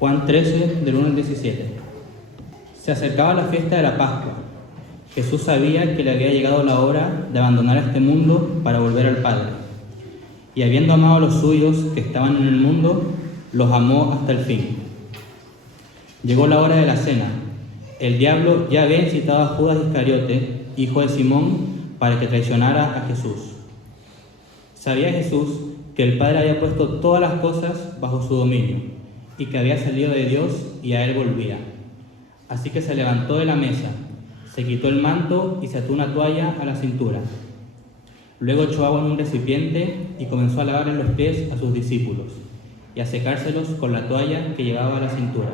Juan 13, del 1 al 17. Se acercaba la fiesta de la Pascua. Jesús sabía que le había llegado la hora de abandonar este mundo para volver al Padre. Y habiendo amado a los suyos que estaban en el mundo, los amó hasta el fin. Llegó la hora de la cena. El diablo ya había incitado a Judas Iscariote, hijo de Simón, para que traicionara a Jesús. Sabía Jesús que el Padre había puesto todas las cosas bajo su dominio y que había salido de Dios y a él volvía. Así que se levantó de la mesa, se quitó el manto y se ató una toalla a la cintura. Luego echó agua en un recipiente y comenzó a lavarle los pies a sus discípulos y a secárselos con la toalla que llevaba a la cintura.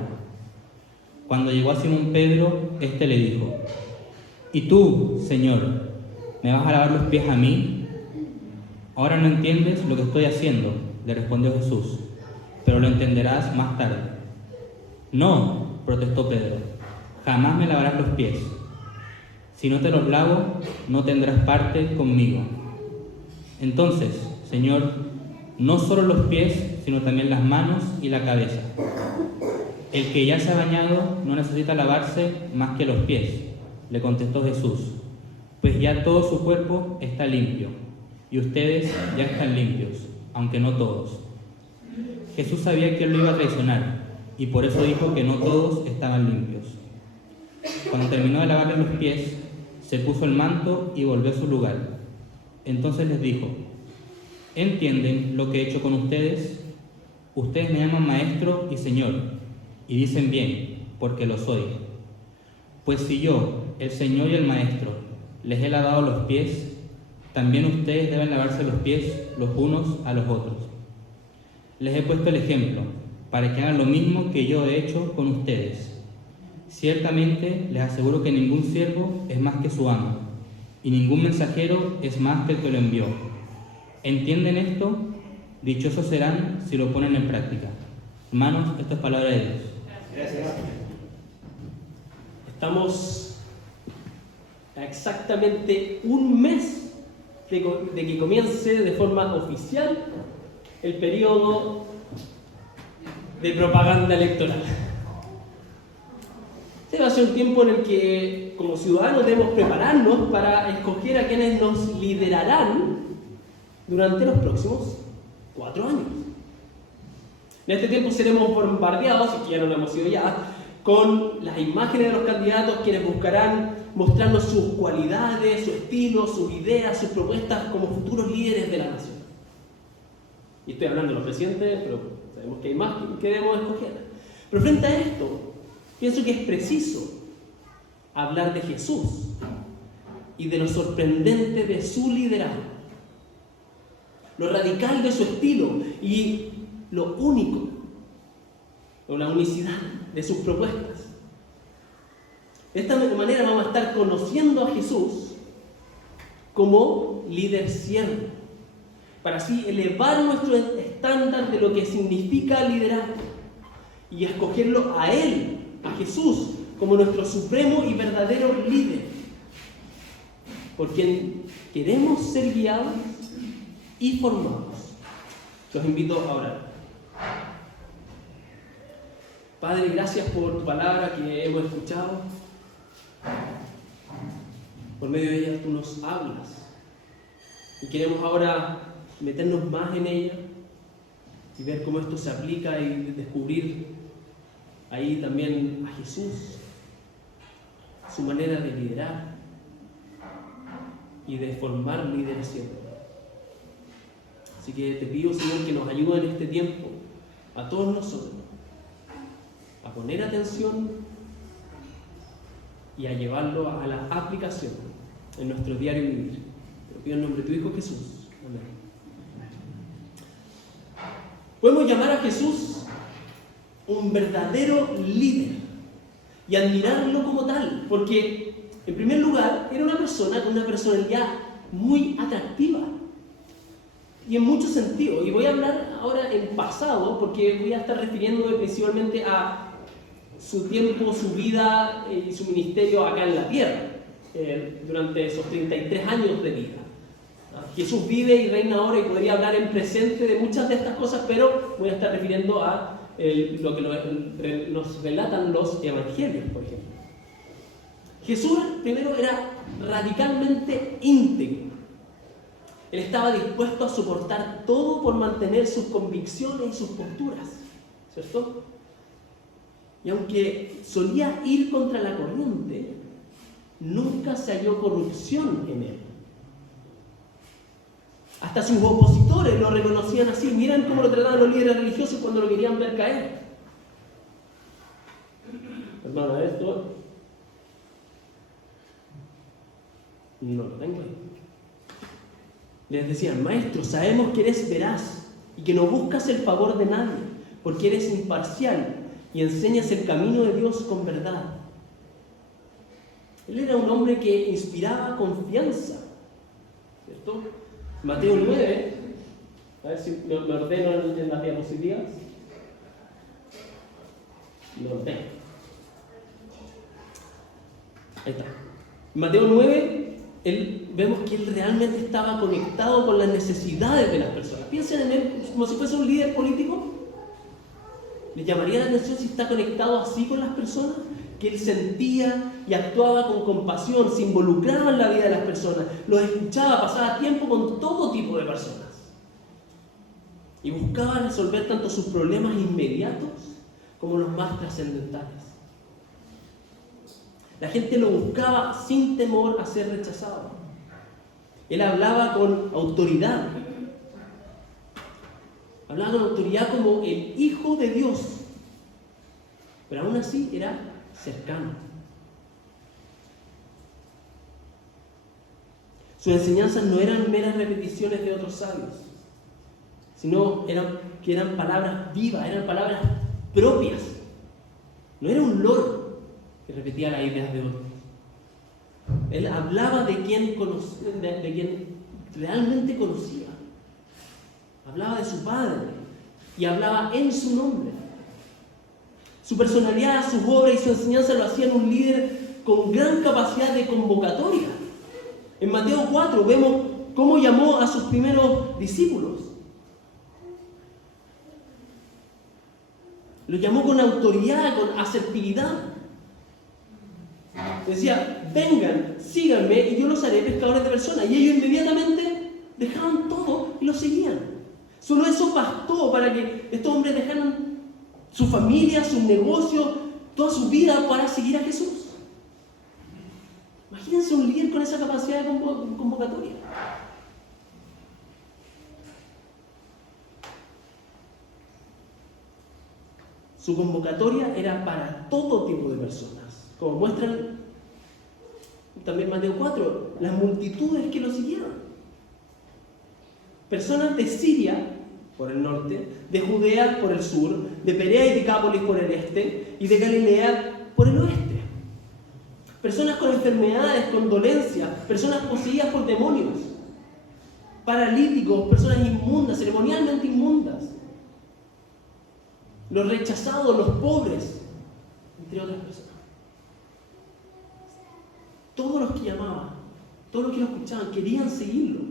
Cuando llegó a Simón Pedro, éste le dijo: ¿Y tú, Señor, me vas a lavar los pies a mí? Ahora no entiendes lo que estoy haciendo, le respondió Jesús, pero lo entenderás más tarde. No, protestó Pedro, jamás me lavarás los pies. Si no te los lavo, no tendrás parte conmigo. Entonces, Señor, no solo los pies, sino también las manos y la cabeza. El que ya se ha bañado no necesita lavarse más que los pies, le contestó Jesús, pues ya todo su cuerpo está limpio, y ustedes ya están limpios, aunque no todos. Jesús sabía que él lo iba a traicionar, y por eso dijo que no todos estaban limpios. Cuando terminó de lavarle los pies, se puso el manto y volvió a su lugar. Entonces les dijo: ¿entienden lo que he hecho con ustedes? Ustedes me llaman maestro y señor, y dicen bien, porque lo soy. Pues si yo, el Señor y el Maestro, les he lavado los pies, también ustedes deben lavarse los pies los unos a los otros. Les he puesto el ejemplo, para que hagan lo mismo que yo he hecho con ustedes. Ciertamente les aseguro que ningún siervo es más que su amo, y ningún mensajero es más que el que lo envió. ¿Entienden esto? Dichosos serán si lo ponen en práctica. Hermanos, esta es palabra de Dios. Gracias. Estamos a exactamente un mes de que comience de forma oficial el periodo de propaganda electoral. Este va a ser un tiempo en el que, como ciudadanos, debemos prepararnos para escoger a quienes nos liderarán durante los próximos 4 años. En este tiempo seremos bombardeados, y que ya no lo hemos sido ya, con las imágenes de los candidatos, quienes buscarán mostrarnos sus cualidades, su estilo, sus ideas, sus propuestas como futuros líderes de la nación. Y estoy hablando de los presidentes, pero sabemos que hay más que debemos escoger. Pero frente a esto, pienso que es preciso hablar de Jesús y de lo sorprendente de su liderazgo, lo radical de su estilo y lo único, o la unicidad de sus propuestas. De esta manera vamos a estar conociendo a Jesús como líder siervo, para así elevar nuestro estándar de lo que significa liderar y escogerlo a Él, a Jesús, como nuestro supremo y verdadero líder, por quien queremos ser guiados y formados. Los invito a orar. Padre, gracias por tu palabra que hemos escuchado. Por medio de ella tú nos hablas y queremos ahora meternos más en ella y ver cómo esto se aplica y descubrir ahí también a Jesús, su manera de liderar y de formar líderes siempre. Así que te pido, Señor, que nos ayude en este tiempo a todos nosotros a poner atención y a llevarlo a la aplicación en nuestro diario vivir. Te lo pido en nombre de tu Hijo Jesús. Amén. Podemos llamar a Jesús un verdadero líder y admirarlo como tal, porque en primer lugar era una persona con una personalidad muy atractiva y en muchos sentidos, y voy a hablar ahora en pasado porque voy a estar refiriéndome principalmente a su tiempo, su vida y su ministerio acá en la tierra, durante esos 33 años de vida. Jesús vive y reina ahora y podría hablar en presente de muchas de estas cosas, pero voy a estar refiriendo a lo que nos relatan los evangelios, por ejemplo. Jesús primero era radicalmente íntegro. Él estaba dispuesto a soportar todo por mantener sus convicciones y sus posturas, ¿cierto? Y aunque solía ir contra la corriente, nunca se halló corrupción en él. Hasta sus opositores lo reconocían así. Miren cómo lo trataban los líderes religiosos cuando lo querían ver caer. Hermano, a ver esto. No lo tengo ahí. Les decían: maestro, sabemos que eres veraz y que no buscas el favor de nadie, porque eres imparcial y enseñas el camino de Dios con verdad. Él era un hombre que inspiraba confianza, ¿cierto? Mateo 9, a ver si me ordeno en las diapositivas. Lo ordeno. Ahí está. Mateo 9, vemos que él realmente estaba conectado con las necesidades de las personas. Piensen en él como si fuese un líder político. ¿Les llamaría la atención si está conectado así con las personas? Que él sentía y actuaba con compasión, se involucraba en la vida de las personas, los escuchaba, pasaba tiempo con todo tipo de personas y buscaba resolver tanto sus problemas inmediatos como los más trascendentales. La gente lo buscaba sin temor a ser rechazado. Él hablaba con autoridad. Hablaba con autoridad como el Hijo de Dios, pero aún así era cercano. Sus enseñanzas no eran meras repeticiones de otros sabios, sino que eran palabras vivas, eran palabras propias. No era un loro que repetía las ideas de otros. Él hablaba de quien realmente conocía. Hablaba de su Padre y hablaba en su nombre. Su personalidad, sus obras y su enseñanza lo hacían un líder con gran capacidad de convocatoria. En Mateo 4 vemos cómo llamó a sus primeros discípulos. Los llamó con autoridad, con asertividad. Decía: vengan, síganme y yo los haré pescadores de personas. Y ellos inmediatamente dejaban todo y lo seguían. Solo eso bastó para que estos hombres dejaran su familia, sus negocios, toda su vida para seguir a Jesús. Imagínense un líder con esa capacidad de convocatoria. Su convocatoria era para todo tipo de personas, como muestran también Mateo 4, las multitudes que lo siguieron. Personas de Siria por el norte, de Judea por el sur, de Perea y Decápolis por el este, y de Galilea por el oeste. Personas con enfermedades, con dolencias, personas poseídas por demonios, paralíticos, personas inmundas, ceremonialmente inmundas, los rechazados, los pobres, entre otras personas. Todos los que llamaban, todos los que lo escuchaban, querían seguirlo.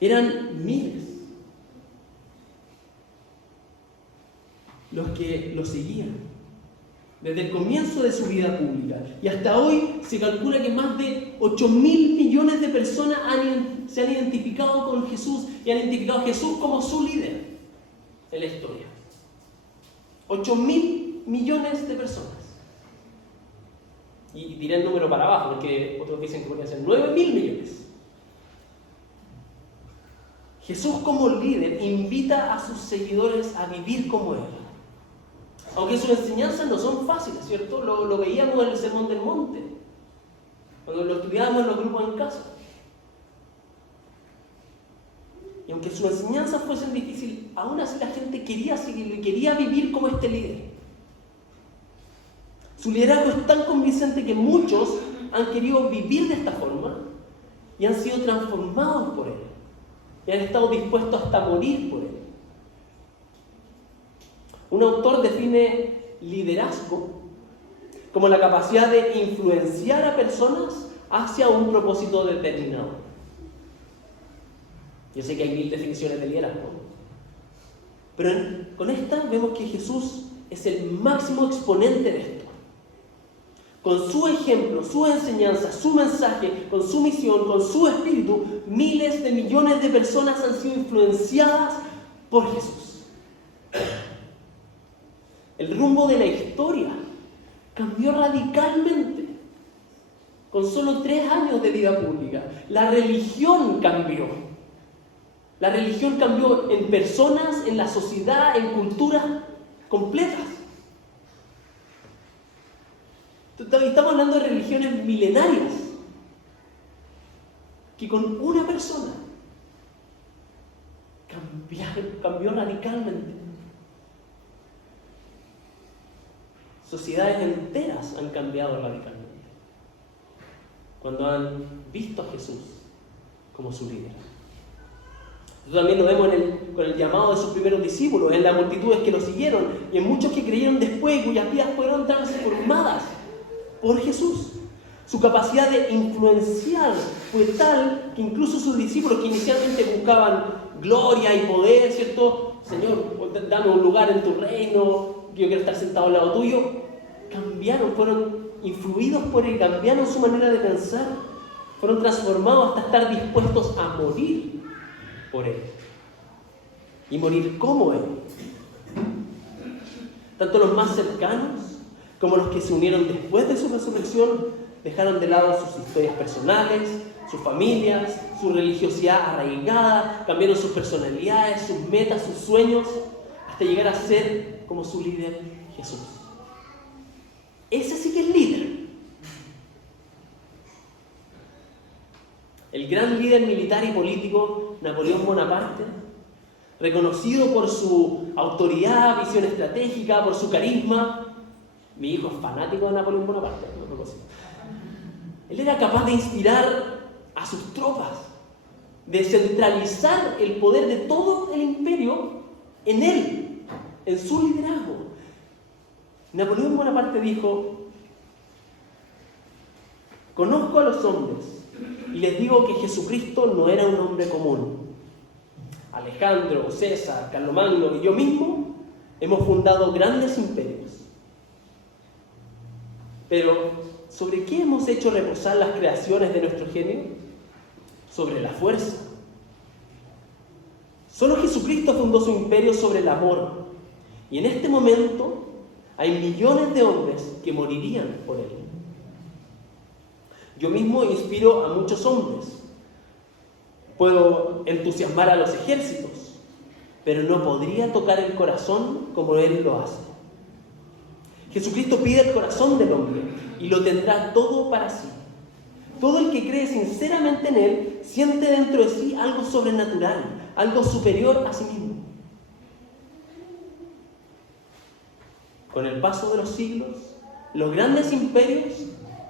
Eran miles los que lo seguían desde el comienzo de su vida pública. Y hasta hoy se calcula que más de 8.000 millones de personas se han identificado con Jesús y han identificado a Jesús como su líder en la historia. 8.000 millones de personas. Y diré el número para abajo, porque otros dicen que podría ser 9.000 millones. Jesús como líder invita a sus seguidores a vivir como Él. Aunque sus enseñanzas no son fáciles, ¿cierto? Lo veíamos en el Sermón del Monte, cuando lo estudiábamos en los grupos en casa. Y aunque sus enseñanzas fuesen difíciles, aún así la gente quería seguirlo y quería vivir como este líder. Su liderazgo es tan convincente que muchos han querido vivir de esta forma y han sido transformados por Él. Y han estado dispuestos hasta a morir por Él. Un autor define liderazgo como la capacidad de influenciar a personas hacia un propósito determinado. Yo sé que hay 1000 definiciones de liderazgo, Pero con esta vemos que Jesús es el máximo exponente de esto. Con su ejemplo, su enseñanza, su mensaje, con su misión, con su espíritu, miles de millones de personas han sido influenciadas por Jesús. El rumbo de la historia cambió radicalmente con solo 3 años de vida pública. La religión cambió. La religión cambió en personas, en la sociedad, en culturas completas. Estamos hablando de religiones milenarias que con una persona cambió radicalmente. Sociedades enteras han cambiado radicalmente cuando han visto a Jesús como su líder. Esto también lo vemos con el llamado de sus primeros discípulos, en las multitudes que lo siguieron y en muchos que creyeron después, cuyas vidas fueron transformadas por Jesús. Su capacidad de influenciar fue tal que incluso sus discípulos, que inicialmente buscaban gloria y poder, ¿cierto? Señor, dame un lugar en tu reino, yo quiero estar sentado al lado tuyo, cambiaron, fueron influidos por él, cambiaron su manera de pensar, fueron transformados hasta estar dispuestos a morir por él y morir como él. Tanto los más cercanos como los que se unieron después de su resurrección dejaron de lado sus historias personales, sus familias, su religiosidad arraigada, cambiaron sus personalidades, sus metas, sus sueños, hasta llegar a ser como su líder Jesús. Ese sí que es líder. El gran líder militar y político Napoleón Bonaparte, reconocido por su autoridad, visión estratégica, por su carisma. Mi hijo es fanático de Napoleón Bonaparte, a propósito. Él era capaz de inspirar a sus tropas, de centralizar el poder de todo el imperio en él, en su liderazgo. Napoleón Bonaparte dijo: conozco a los hombres y les digo que Jesucristo no era un hombre común. Alejandro, César, Carlomagno y yo mismo hemos fundado grandes imperios. Pero, ¿sobre qué hemos hecho reposar las creaciones de nuestro genio? Sobre la fuerza. Solo Jesucristo fundó su imperio sobre el amor. Y en este momento hay millones de hombres que morirían por él. Yo mismo inspiro a muchos hombres. Puedo entusiasmar a los ejércitos, pero no podría tocar el corazón como él lo hace. Jesucristo pide el corazón del hombre y lo tendrá todo para sí. Todo el que cree sinceramente en él siente dentro de sí algo sobrenatural, algo superior a sí mismo. Con el paso de los siglos, los grandes imperios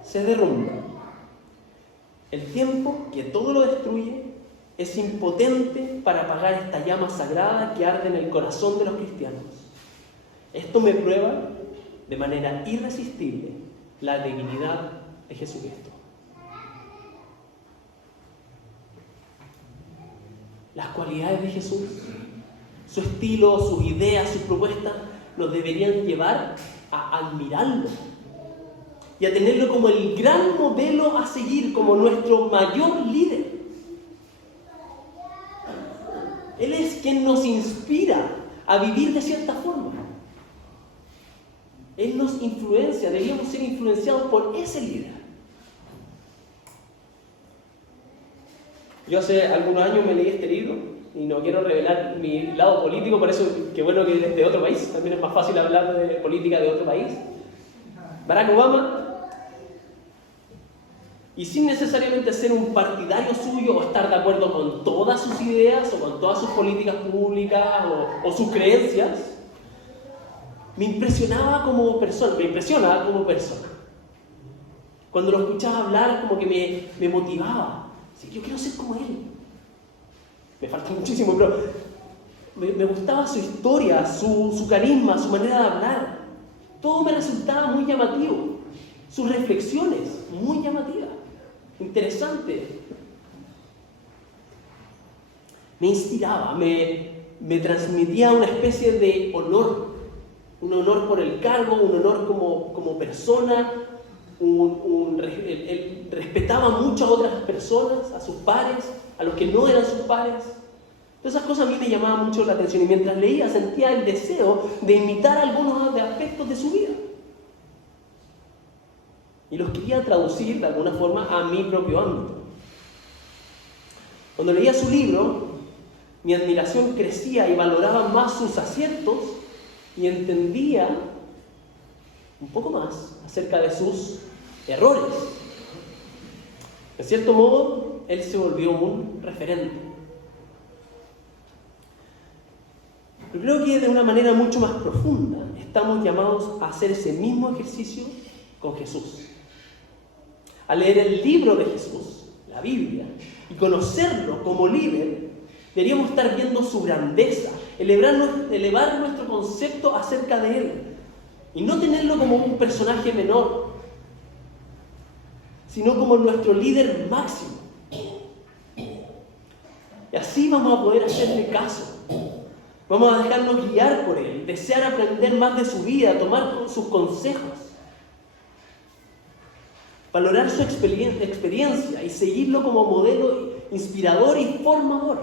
se derrumban. El tiempo que todo lo destruye es impotente para apagar esta llama sagrada que arde en el corazón de los cristianos. Esto me prueba de manera irresistible la divinidad de Jesucristo. Las cualidades de Jesús, su estilo, sus ideas, sus propuestas, nos deberían llevar a admirarlo y a tenerlo como el gran modelo a seguir, como nuestro mayor líder. Él es quien nos inspira a vivir de cierta forma. Él nos influencia, deberíamos ser influenciados por ese líder. Yo hace algunos años me leí este libro y no quiero revelar mi lado político, por eso qué bueno que es de otro país, también es más fácil hablar de política de otro país. Barack Obama, y sin necesariamente ser un partidario suyo o estar de acuerdo con todas sus ideas o con todas sus políticas públicas o sus creencias, me impresiona como persona. Cuando lo escuchaba hablar, como que me motivaba. Sí, yo quiero ser como él. Me falta muchísimo, pero me gustaba su historia, su carisma, su manera de hablar. Todo me resultaba muy llamativo. Sus reflexiones, muy llamativas, interesantes. Me inspiraba, me me transmitía una especie de honor, un honor por el cargo, un honor como persona, él respetaba mucho a otras personas, a sus pares, a los que no eran sus pares. Todas esas cosas a mí me llamaban mucho la atención y mientras leía sentía el deseo de imitar algunos de aspectos de su vida. Y los quería traducir de alguna forma a mi propio ámbito. Cuando leía su libro, mi admiración crecía y valoraba más sus aciertos y entendía un poco más acerca de sus errores. De cierto modo, él se volvió un referente. Pero creo que de una manera mucho más profunda estamos llamados a hacer ese mismo ejercicio con Jesús. A leer el libro de Jesús, la Biblia, y conocerlo como líder, deberíamos estar viendo su grandeza, elevar nuestro concepto acerca de él, y no tenerlo como un personaje menor, sino como nuestro líder máximo. Y así vamos a poder hacerle caso. Vamos a dejarnos guiar por él, desear aprender más de su vida, tomar sus consejos, valorar su experiencia y seguirlo como modelo inspirador y formador.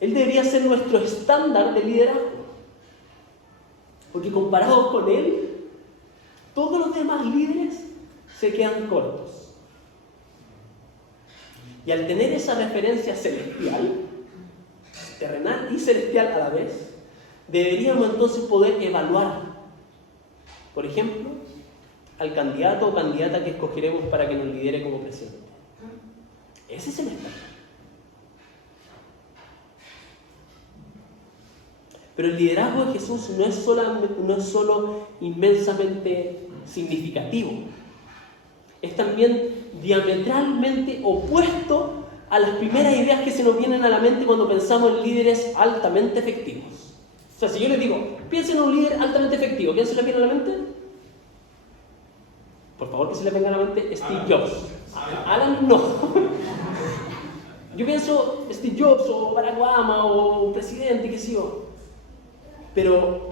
Él debería ser nuestro estándar de liderazgo, porque comparados con él, todos los demás líderes se quedan cortos. Y al tener esa referencia celestial, terrenal y celestial a la vez, deberíamos entonces poder evaluar, por ejemplo, al candidato o candidata que escogeremos para que nos lidere como presidente. Ese es el estándar. Pero el liderazgo de Jesús no es solo inmensamente significativo, es también diametralmente opuesto a las primeras ideas que se nos vienen a la mente cuando pensamos en líderes altamente efectivos. O sea, si yo les digo, piensen en un líder altamente efectivo, ¿quién se le viene a la mente? Por favor, que se le venga a la mente Steve Jobs. Alan no. Yo pienso Steve Jobs o Barack Obama o un presidente, qué sé yo. Pero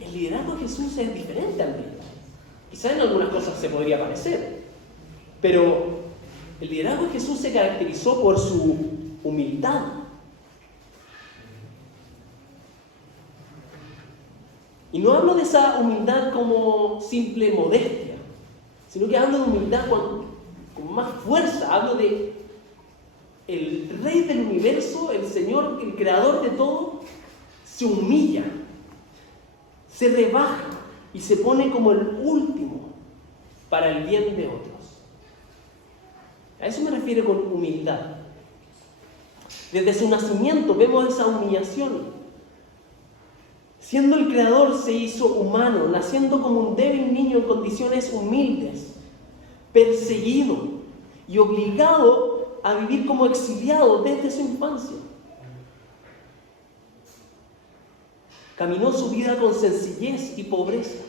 el liderazgo de Jesús es diferente al mío. Quizás en algunas cosas se podría parecer, pero el liderazgo de Jesús se caracterizó por su humildad. Y no hablo de esa humildad como simple modestia, sino que hablo de humildad con más fuerza. Hablo de el Rey del universo, el Señor, el Creador de todo, se humilla, se rebaja y se pone como el último para el bien de otros. A eso me refiero con humildad. Desde su nacimiento vemos esa humillación. Siendo el Creador se hizo humano, naciendo como un débil niño en condiciones humildes, perseguido y obligado a vivir como exiliado desde su infancia. Caminó su vida con sencillez y pobreza,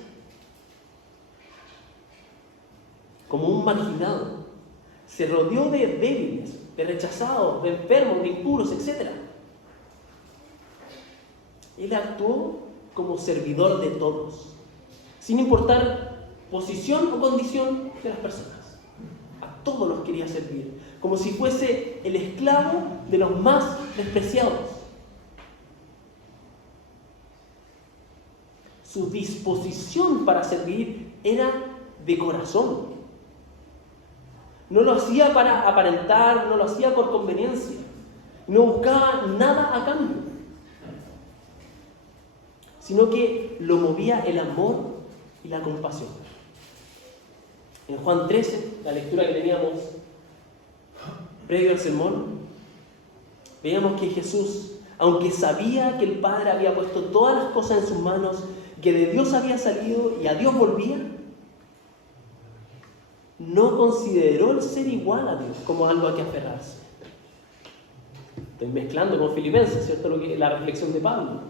como un marginado. Se rodeó de débiles, de rechazados, de enfermos, de impuros, etc. Él actuó como servidor de todos, sin importar posición o condición de las personas. A todos los quería servir, como si fuese el esclavo de los más despreciados. Su disposición para servir era de corazón. No lo hacía para aparentar, no lo hacía por conveniencia. No buscaba nada a cambio, sino que lo movía el amor y la compasión. En Juan 13, la lectura que teníamos previo al sermón, veíamos que Jesús, aunque sabía que el Padre había puesto todas las cosas en sus manos, que de Dios había salido y a Dios volvía, no consideró el ser igual a Dios como algo a que aferrarse. Estoy mezclando con Filipenses, ¿cierto? La reflexión de Pablo.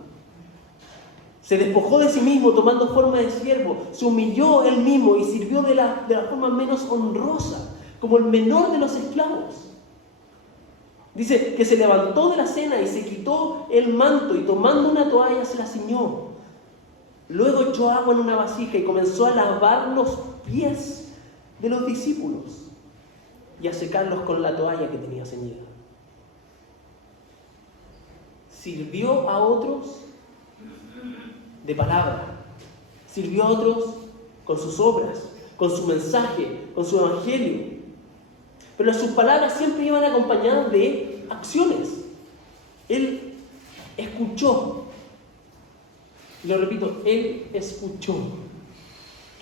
Se despojó de sí mismo tomando forma de siervo, se humilló él mismo y sirvió de la forma menos honrosa, como el menor de los esclavos. Dice que se levantó de la cena y se quitó el manto y tomando una toalla se la ciñó. Luego echó agua en una vasija y comenzó a lavar los pies de los discípulos y a secarlos con la toalla que tenía ceñida. Sirvió a otros de palabra, sirvió a otros con sus obras, con su mensaje, con su evangelio. Pero sus palabras siempre iban acompañadas de acciones. Él escuchó. Y lo repito, Él escuchó.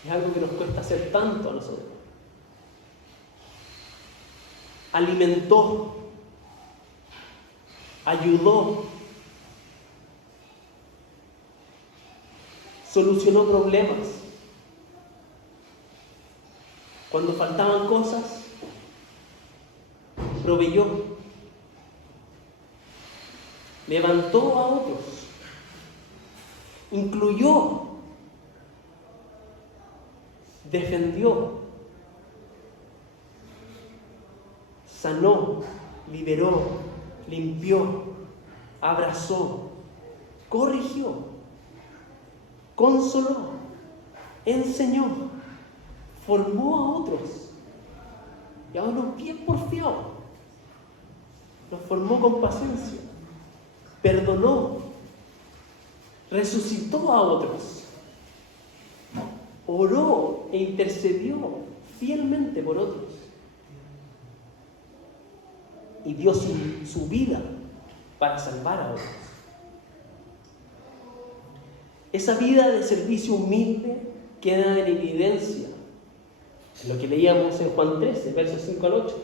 Que es algo que nos cuesta hacer tanto a nosotros. Alimentó. Ayudó. Solucionó problemas. Cuando faltaban cosas, proveyó. Levantó a otros. Incluyó. Defendió. Sanó. Liberó. Limpió. Abrazó. Corrigió. Consoló. Enseñó. Formó a otros. Y a unos bien porfiados. Los formó con paciencia. Perdonó. Resucitó a otros. Oró e intercedió fielmente por otros. Y dio su vida para salvar a otros. Esa vida de servicio humilde queda en evidencia en lo que leíamos en Juan 13, versos 5 al 8.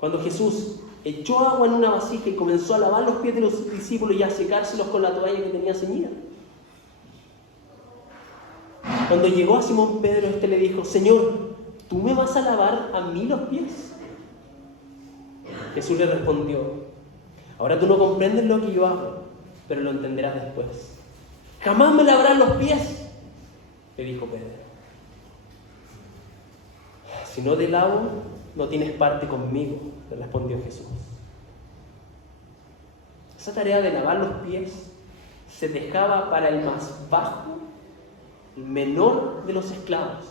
Cuando Jesús echó agua en una vasija y comenzó a lavar los pies de los discípulos y a secárselos con la toalla que tenía ceñida. Cuando llegó a Simón Pedro, este le dijo: Señor, ¿tú me vas a lavar a mí los pies? Jesús le respondió: ahora tú no comprendes lo que yo hago, pero lo entenderás después. Jamás me lavarás los pies, le dijo Pedro. Si no te lavo, no tienes parte conmigo, le respondió Jesús. Esa tarea de lavar los pies se dejaba para el más bajo, el menor de los esclavos.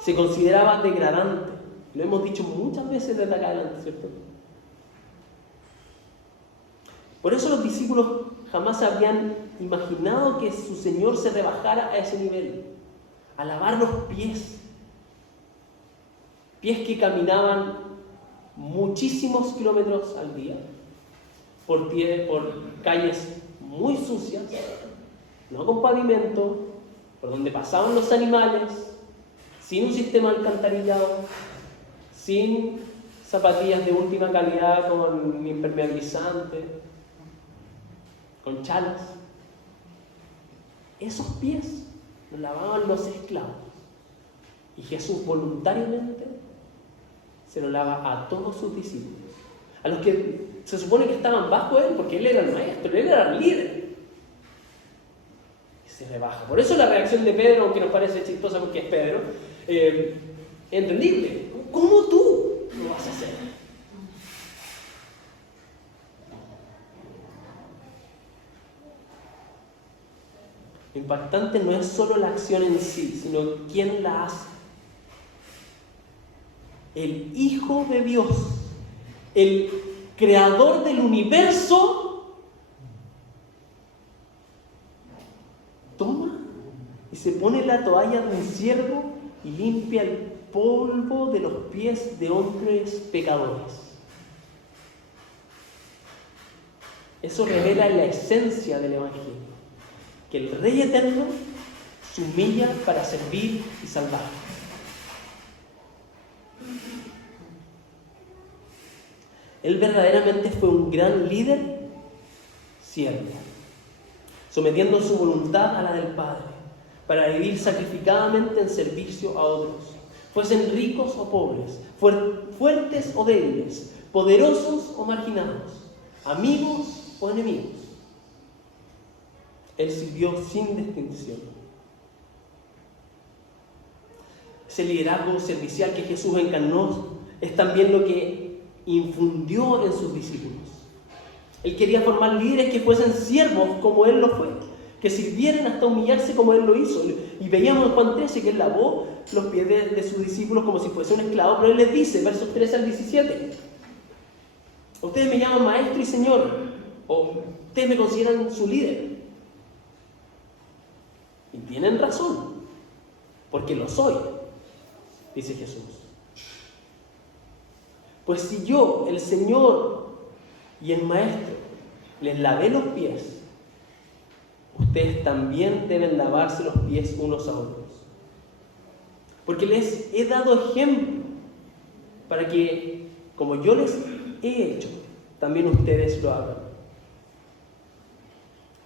Se consideraba degradante. Lo hemos dicho muchas veces desde acá adelante, ¿cierto? Por eso los discípulos jamás habían imaginado que su Señor se rebajara a ese nivel, a lavar los pies. Pies que caminaban muchísimos kilómetros al día, por calles muy sucias, no con pavimento, por donde pasaban los animales, sin un sistema alcantarillado, sin zapatillas de última calidad con impermeabilizante, con chalas. Esos pies los lavaban los esclavos. Y Jesús voluntariamente se lo lava a todos sus discípulos, a los que se supone que estaban bajo él, porque él era el maestro, él era el líder. Y se rebaja. Por eso la reacción de Pedro, aunque nos parece chistosa porque es Pedro, entendible. ¿Cómo tú lo vas a hacer? Lo impactante no es solo la acción en sí, sino quién la hace. El Hijo de Dios, el Creador del universo, toma y se pone la toalla de un siervo y limpia el polvo de los pies de hombres pecadores. Eso revela la esencia del Evangelio, que el Rey Eterno se humilla para servir y salvar. Él verdaderamente fue un gran líder, siervo, sometiendo su voluntad a la del Padre, para vivir sacrificadamente en servicio a otros, fuesen ricos o pobres, fuertes o débiles, poderosos o marginados, amigos o enemigos. Él sirvió sin distinción. Ese liderazgo servicial que Jesús encarnó es también lo que infundió en sus discípulos. Él quería formar líderes que fuesen siervos como Él lo fue, que sirvieran hasta humillarse como Él lo hizo. Y veíamos en Juan 13 que Él lavó los pies de sus discípulos como si fuese un esclavo, pero Él les dice, versos 13 al 17, ustedes me llaman maestro y señor, o ustedes me consideran su líder. Y tienen razón, porque lo soy, dice Jesús. Pues si yo, el Señor y el Maestro, les lavé los pies, ustedes también deben lavarse los pies unos a otros. Porque les he dado ejemplo para que, como yo les he hecho, también ustedes lo hagan.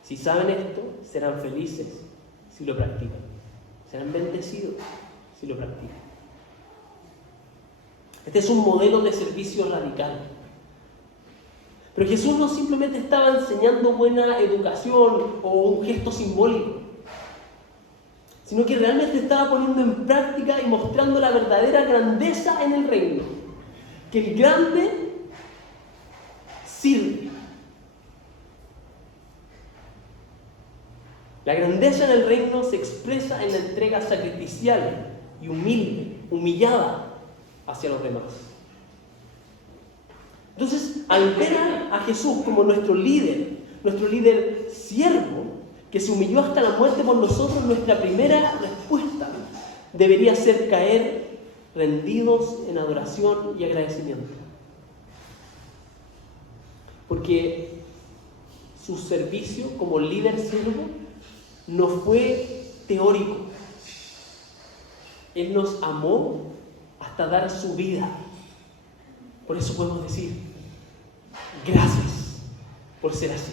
Si saben esto, serán felices si lo practican. Serán bendecidos si lo practican. Este es un modelo de servicio radical. Pero Jesús no simplemente estaba enseñando buena educación o un gesto simbólico, sino que realmente estaba poniendo en práctica y mostrando la verdadera grandeza en el reino. Que el grande sirve. La grandeza en el reino se expresa en la entrega sacrificial y humilde, humillada hacia los demás. Entonces, al ver a Jesús como nuestro líder siervo, que se humilló hasta la muerte por nosotros, nuestra primera respuesta debería ser caer rendidos en adoración y agradecimiento. Porque su servicio como líder siervo no fue teórico. Él nos amó hasta dar su vida. Por eso podemos decir, gracias por ser así.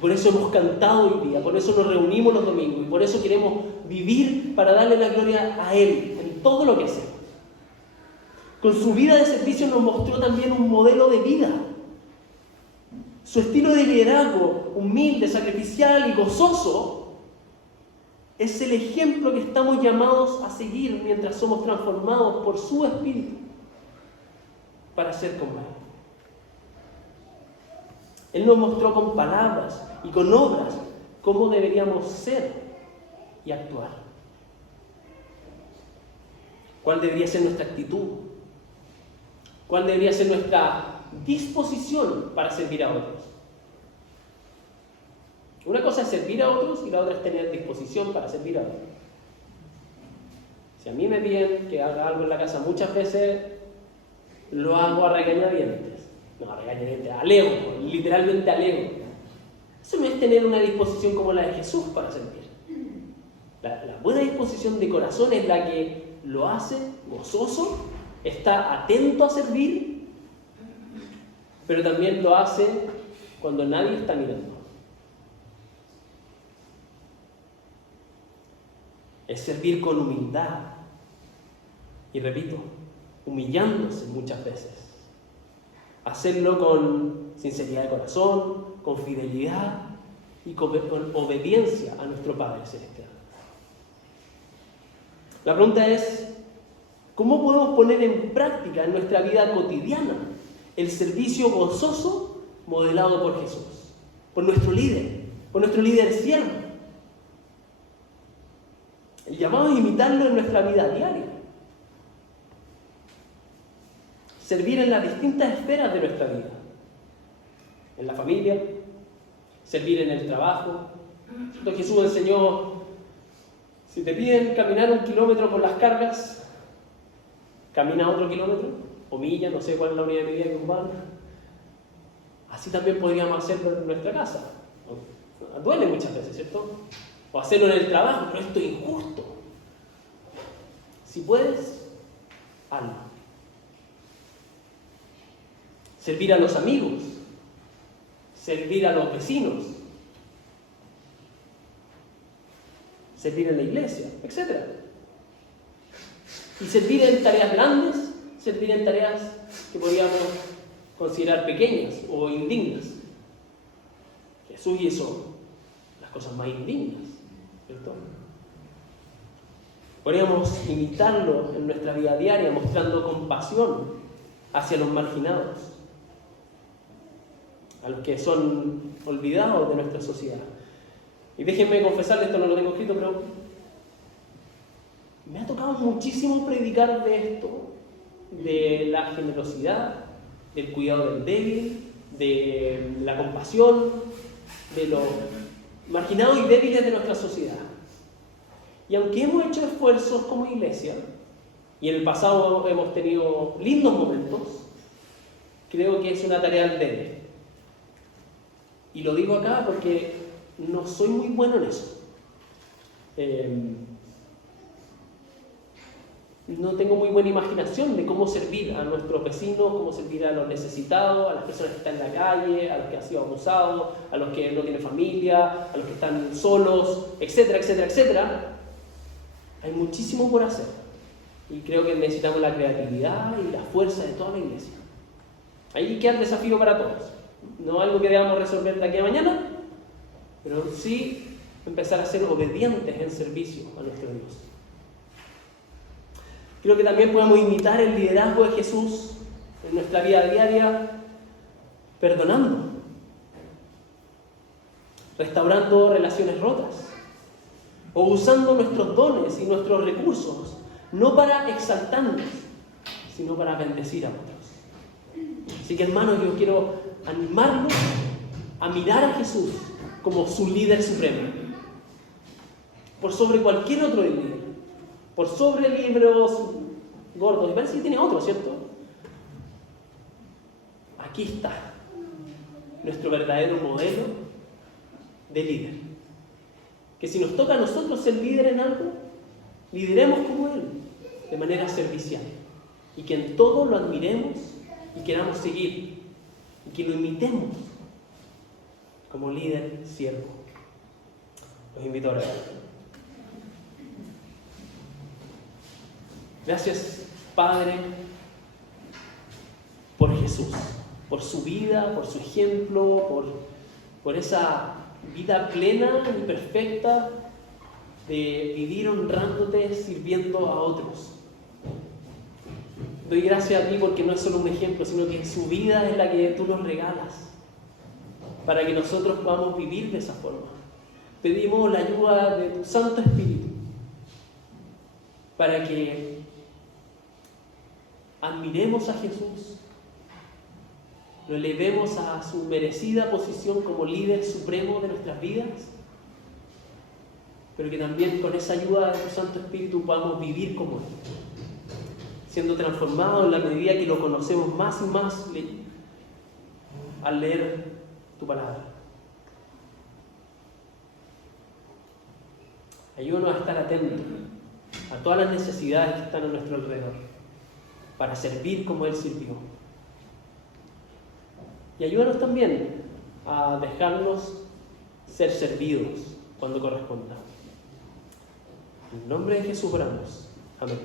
Por eso hemos cantado hoy día, por eso nos reunimos los domingos y por eso queremos vivir para darle la gloria a Él en todo lo que hacemos. Con su vida de servicio nos mostró también un modelo de vida. Su estilo de liderazgo, humilde, sacrificial y gozoso, es el ejemplo que estamos llamados a seguir mientras somos transformados por su Espíritu para ser como Él. Él nos mostró con palabras y con obras cómo deberíamos ser y actuar. ¿Cuál debería ser nuestra actitud? ¿Cuál debería ser nuestra disposición para servir a otros? Una cosa es servir a otros y la otra es tener disposición para servir a otros. Si a mí me piden que haga algo en la casa, muchas veces lo hago a regañadientes. No, a regañadientes, alego, literalmente alego. Eso no es tener una disposición como la de Jesús para servir. La buena disposición de corazón es la que lo hace gozoso, está atento a servir, pero también lo hace cuando nadie está mirando. Es servir con humildad. Y repito, humillándose muchas veces. Hacerlo con sinceridad de corazón, con fidelidad y con obediencia a nuestro Padre Celestial. La pregunta es, ¿cómo podemos poner en práctica en nuestra vida cotidiana el servicio gozoso modelado por Jesús? Por nuestro líder siervo. El llamado es imitarlo en nuestra vida diaria. Servir en las distintas esferas de nuestra vida. En la familia, servir en el trabajo. Entonces Jesús enseñó, si te piden caminar 1 kilómetro con las cargas, camina otro kilómetro, o milla, no sé cuál es la unidad de medida que ocupan. Así también podríamos hacerlo en nuestra casa. Duele muchas veces, ¿cierto? O hacerlo en el trabajo, pero esto es injusto. Si puedes, hazlo. Servir a los amigos, servir a los vecinos, servir en la iglesia, etc. Y servir en tareas grandes, servir en tareas que podríamos considerar pequeñas o indignas. Jesús hizo las cosas más indignas, ¿cierto? Podríamos imitarlo en nuestra vida diaria, mostrando compasión hacia los marginados, a los que son olvidados de nuestra sociedad. Y déjenme confesarles, esto no lo tengo escrito, pero me ha tocado muchísimo predicar de esto, de la generosidad, del cuidado del débil, de la compasión, de los marginados y débiles de nuestra sociedad. Y aunque hemos hecho esfuerzos como iglesia, y en el pasado hemos tenido lindos momentos, creo que es una tarea al debe. Y lo digo acá porque no soy muy bueno en eso. No tengo muy buena imaginación de cómo servir a nuestros vecinos, cómo servir a los necesitados, a las personas que están en la calle, a los que han sido abusados, a los que no tienen familia, a los que están solos, etcétera, etcétera, etcétera. Hay muchísimo por hacer. Y creo que necesitamos la creatividad y la fuerza de toda la iglesia. Ahí queda el desafío para todos. No algo que debamos resolver de aquí a mañana, pero sí empezar a ser obedientes en servicio a nuestro Dios. Creo que también podemos imitar el liderazgo de Jesús en nuestra vida diaria, perdonando, restaurando relaciones rotas, o usando nuestros dones y nuestros recursos, no para exaltarnos, sino para bendecir a otros. Así que, hermanos, yo quiero animarlos a mirar a Jesús como su líder supremo, por sobre cualquier otro líder, por sobre libros gordos. Y parece que tiene otro, ¿cierto? Aquí está nuestro verdadero modelo de líder. Que si nos toca a nosotros ser líder en algo, lideremos como Él, de manera servicial. Y que en todo lo admiremos y queramos seguir. Y que lo imitemos como líder siervo. Los invito a orar. Gracias, Padre, por Jesús, por su vida, por su ejemplo, por esa vida plena y perfecta de vivir honrándote, sirviendo a otros. Doy gracias a ti porque no es solo un ejemplo, sino que su vida es la que tú nos regalas para que nosotros podamos vivir de esa forma. Pedimos la ayuda de tu Santo Espíritu para que admiremos a Jesús, lo elevemos a su merecida posición como líder supremo de nuestras vidas, pero que también con esa ayuda de tu Santo Espíritu podamos vivir como Él, siendo transformados en la medida que lo conocemos más y más al leer tu palabra. Ayúdanos a estar atentos a todas las necesidades que están a nuestro alrededor, para servir como Él sirvió. Y ayúdanos también a dejarnos ser servidos cuando corresponda. En nombre de Jesús oramos. Amén.